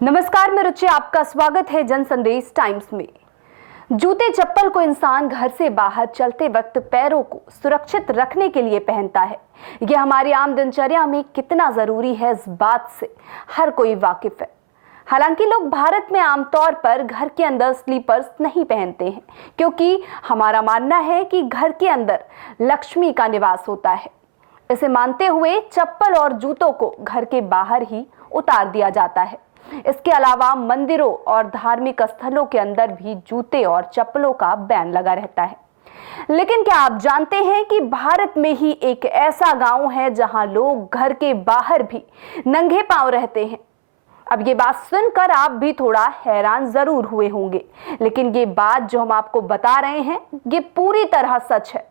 नमस्कार, मैं रुचि, आपका स्वागत है जन संदेश टाइम्स में। जूते चप्पल को इंसान घर से बाहर चलते वक्त पैरों को सुरक्षित रखने के लिए पहनता है। यह हमारी आम दिनचर्या में कितना जरूरी है, इस बात से हर कोई वाकिफ है। हालांकि लोग भारत में आमतौर पर घर के अंदर स्लीपर्स नहीं पहनते हैं, क्योंकि हमारा मानना है कि घर के अंदर लक्ष्मी का निवास होता है। इसे मानते हुए चप्पल और जूतों को घर के बाहर ही उतार दिया जाता है। इसके अलावा मंदिरों और धार्मिक स्थलों के अंदर भी जूते और चप्पलों का बैन लगा रहता है। लेकिन क्या आप जानते हैं कि भारत में ही एक ऐसा गांव है जहां लोग घर के बाहर भी नंगे पांव रहते हैं। अब ये बात सुनकर आप भी थोड़ा हैरान जरूर हुए होंगे, लेकिन ये बात जो हम आपको बता रहे हैं ये पूरी तरह सच है।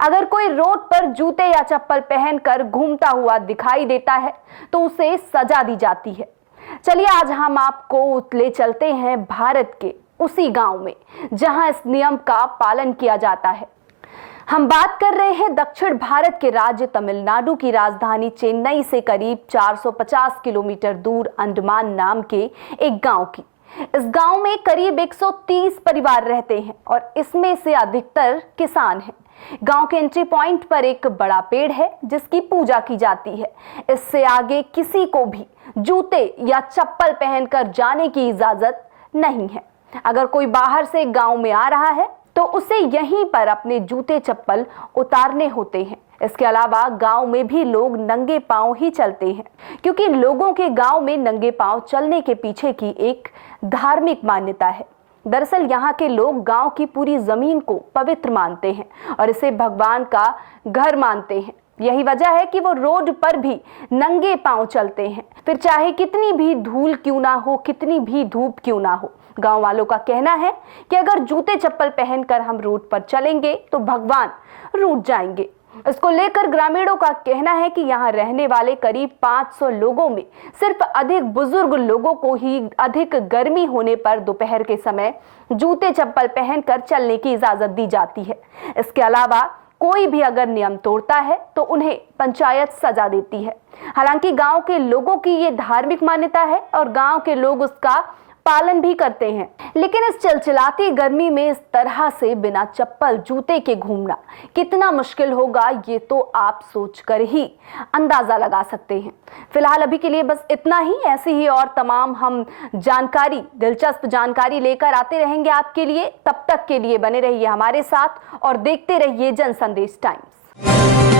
अगर कोई रोड पर जूते या चप्पल पहनकर घूमता हुआ दिखाई देता है तो उसे सजा दी जाती है। चलिए आज हम आपको ले चलते हैं भारत के उसी गांव में जहां इस नियम का पालन किया जाता है। हम बात कर रहे हैं दक्षिण भारत के राज्य तमिलनाडु की राजधानी चेन्नई से करीब 450 किलोमीटर दूर अंडमान नाम के एक गांव की। इस गांव में करीब 130 परिवार रहते हैं और इसमें से अधिकतर किसान हैं। गांव के एंट्री पॉइंट पर एक बड़ा पेड़ है जिसकी पूजा की जाती है। इससे आगे किसी को भी जूते या चप्पल पहनकर जाने की इजाजत नहीं है। अगर कोई बाहर से गांव में आ रहा है तो उसे यहीं पर अपने जूते चप्पल उतारने होते हैं। इसके अलावा गांव में भी लोग नंगे पांव ही चलते हैं, क्योंकि लोगों के गांव में नंगे पांव चलने के पीछे की एक धार्मिक मान्यता है। दरअसल यहाँ के लोग गांव की पूरी जमीन को पवित्र मानते हैं और इसे भगवान का घर मानते हैं। यही वजह है कि वो रोड पर भी नंगे पांव चलते हैं, फिर चाहे कितनी भी धूल क्यों ना हो, कितनी भी धूप क्यों ना हो। गांव वालों का कहना है कि अगर जूते चप्पल पहनकर हम रोड पर चलेंगे तो भगवान रूठ जाएंगे। इसको लेकर ग्रामीणों का कहना है कि यहाँ रहने वाले करीब 500 लोगों में सिर्फ अधिक बुजुर्ग लोगों को ही अधिक गर्मी होने पर दोपहर के समय जूते चप्पल पहनकर चलने की इजाजत दी जाती है। इसके अलावा कोई भी अगर नियम तोड़ता है तो उन्हें पंचायत सजा देती है। हालांकि गांव के लोगों की ये धार्मिक मान्यता है और गांव के लोग उसका पालन भी करते हैं। लेकिन इस चिलचिलाती गर्मी में इस तरह से बिना चप्पल जूते के घूमना कितना मुश्किल होगा, ये तो आप सोचकर ही अंदाजा लगा सकते हैं। फिलहाल अभी के लिए बस इतना ही। ऐसी ही और तमाम हम दिलचस्प जानकारी लेकर आते रहेंगे आपके लिए। तब तक के लिए बने रहिए हमारे साथ और देखते रहिए जन संदेश टाइम्स।